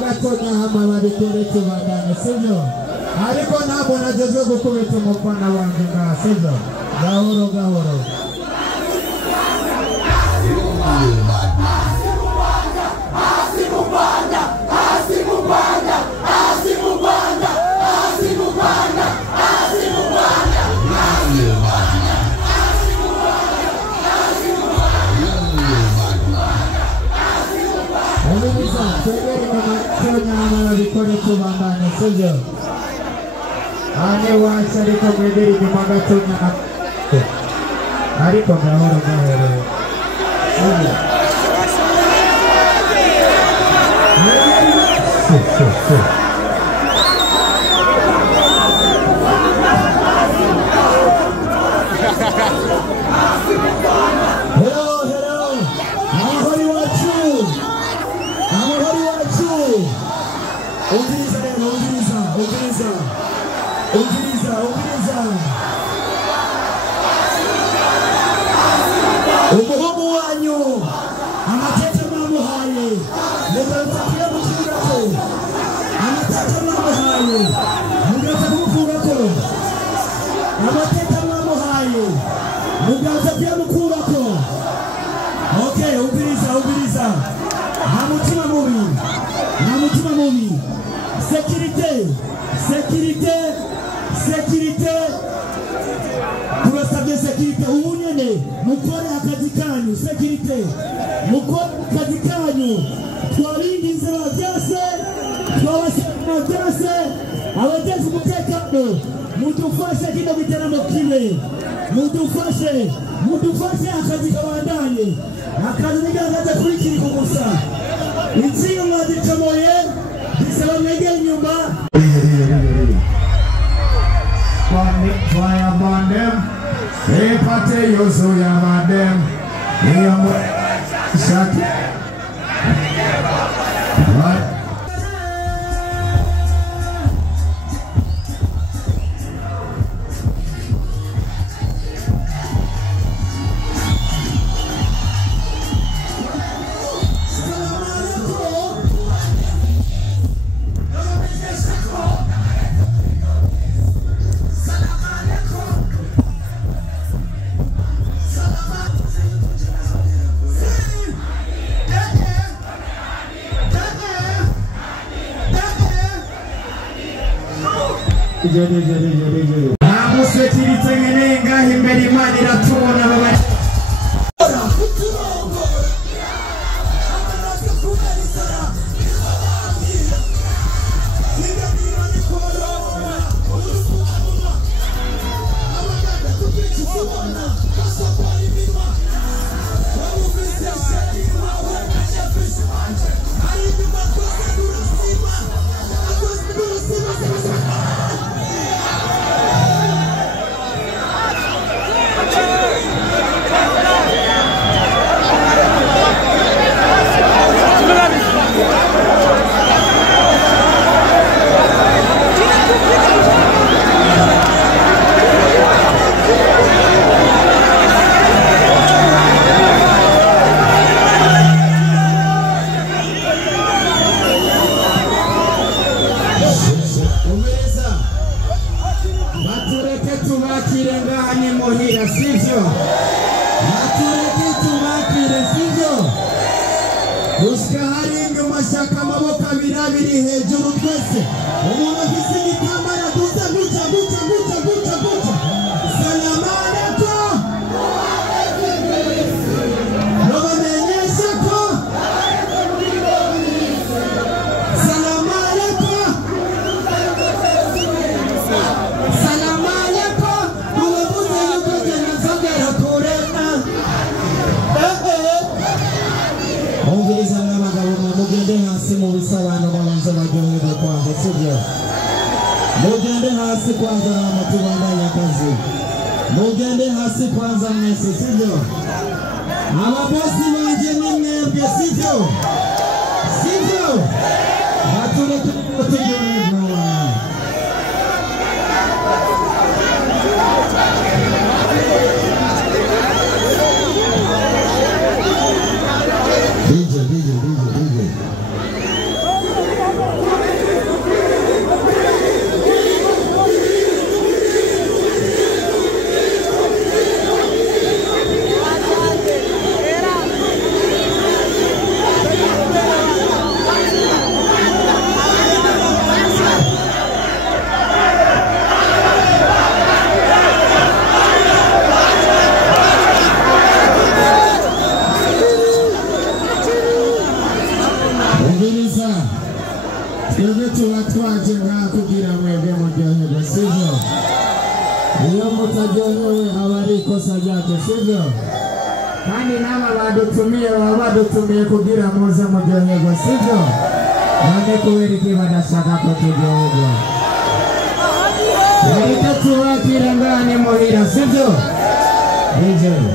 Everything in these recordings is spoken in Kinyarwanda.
gatonya hama babikore tubandanye sivyo ariko ntabwo nageze gukubita umufana wanjye ngaha sivyo gahoro gahoro bikore tubandanye sivyo ane wacu ariko mwegere inyuma gatonya ariko gahoro gahoro sivyo umuhomu wanyu amatete mwamuhaye mugarutakira mukirako amatete mwamuhaye mugaruta kumukubako amatete mwamuhaye mugarutakira mukubako okay ubiriza nta mutima mubi sécurité turasabye sécurité ubunyene mukore akazi kanyu sécurité mukore akazi kanyu twarinda inzira byose twabashyira byose abateza umutekano mudufashe kino giteramo kibe mudufashe akazi kabandanye akazi nigagaze kuri kiri gusa inziyo mwadikomoye bisaba mwegeye inyuma Fire upon them, they pate yoso ya madem, shut what? Ntabwo sekirite ngenenga imbere Imana iratubona babari Mugende hasi kwanza matubandanya kazi. Mugende hasi kwanza mwese sivyo. Ababosi banje nimwebwe sivyo. Sivyo. Batule tukutegere bwana. DJ. uryohewe aba ari ikosa ryacu sibyo kandi nama badutumiye baba badutumiye kugira muze muryoherwa sibyo none kubera iki badashaka ko turyoherwa reka tubakire ngane muhira sibyo ijoro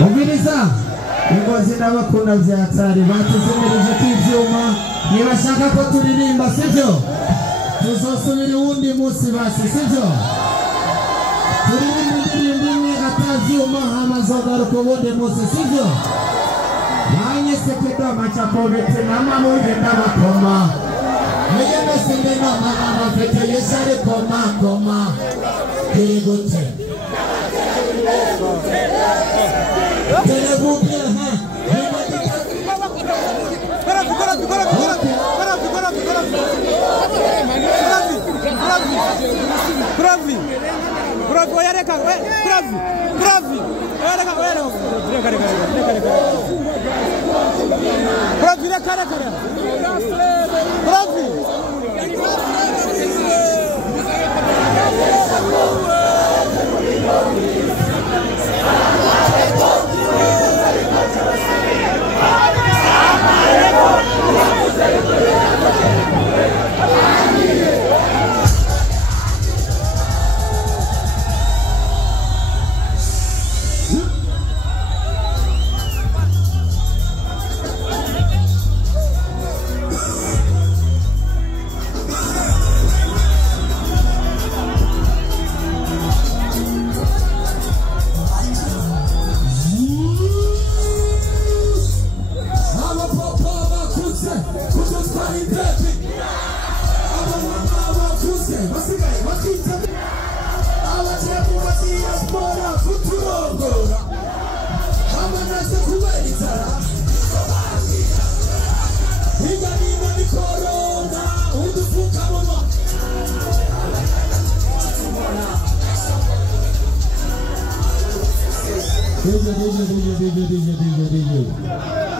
mubiriza ingozi n'abakunda byatari batuzemerije k'ibyuma ntibashaka ko turirimba sibyo tuzosubira uwundi munsi basi sibyo turirimba indirimbo imwe atabyuma hamazogaruka uwundi munsi sibyo Manye sekedo machapo vete mama muje ndabakoma Meye mesinde no mama vete yesare koma Telegute Telegute ha Bravi, olha cá, bravi, olha cá, bravi na cara, bravi.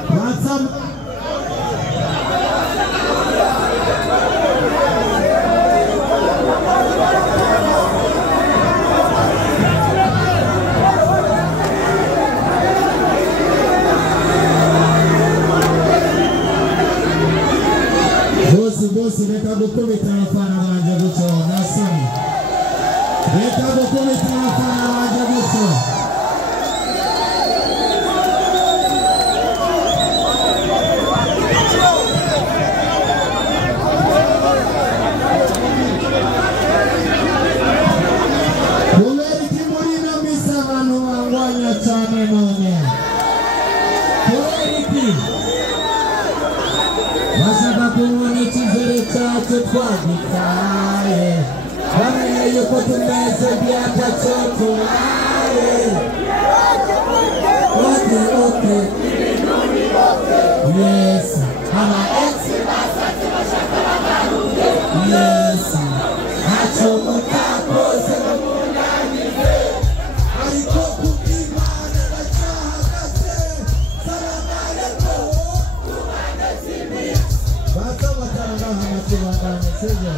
What's up? Bosi, reka gukubita abafana banje gutyo nasoni. Reka gukubita abafana banje gutyo. Kuberiki muri no misa abantu bangwanya cyane none. Kuberiki bashaka kubona icyizere cyacu twagitaye bamenye yuko tumeze byatacyo turaye oke yes ama ex yes ntacyo mutakoze mumunanize ariko kubw'Imana ndacyahagaze salamaleko Bata batanga hamatubandanye sibyo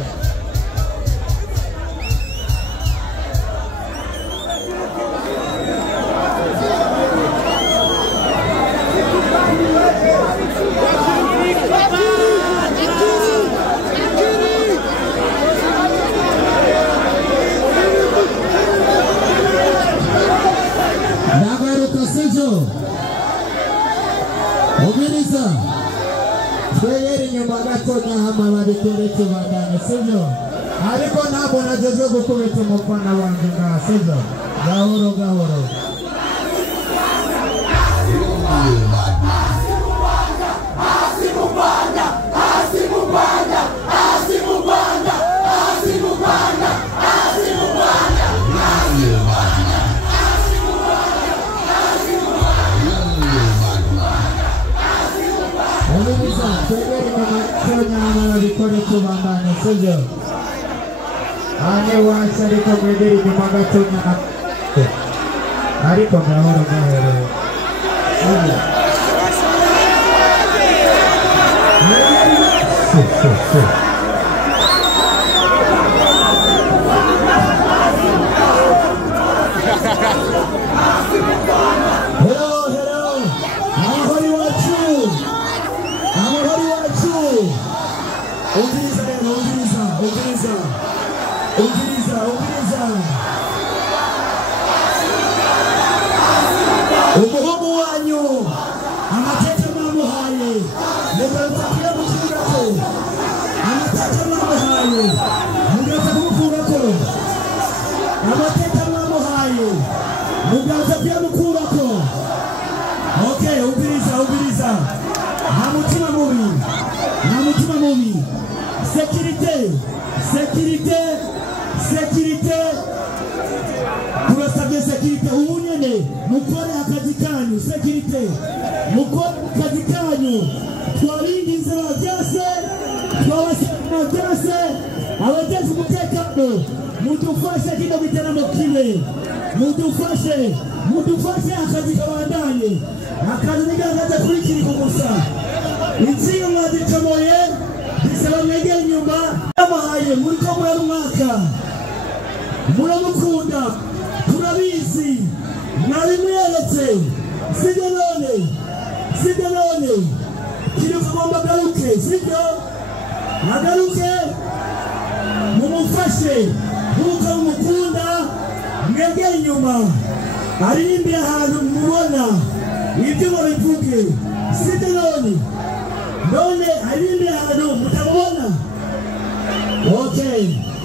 Nagaruka sibyo Ubiriza Tweyeri nyuma gato nyahama babikore tubandanye sibyo ariko ntabwo nageje gukubita umufana wanjye ngaha sibyo gahoro Tweyeri nyuma gato nyahama babikore tubandanye sibyo ane wacu ariko mwegere inyuma gato nyahama ariko gahoro sibyo Sécurité. Turasabye sécurité ubunyene mukore akazi kanyu sécurité. Mukore akazi kanyu. Twarinde inzira byose. Twabashyira byose. Abajeje umutekano mudufashe kino biteramo kimwe. Mudufashe akazi kabandanye. Akazi nigaza kuri kiri kumusa. Inziyo mwadikamoye bisaba mwegera inyuma amahaye muri ko muri mwaka muramukunda turabizi nabimweretse sibyo none kiri kugomba garuke sibyo nagaruke mumufashe nkuko mukunda mwegera inyuma aririmbe ahantu mubona ibyo babivuge sibyo none aririmbe ahantu mutabona. Okay.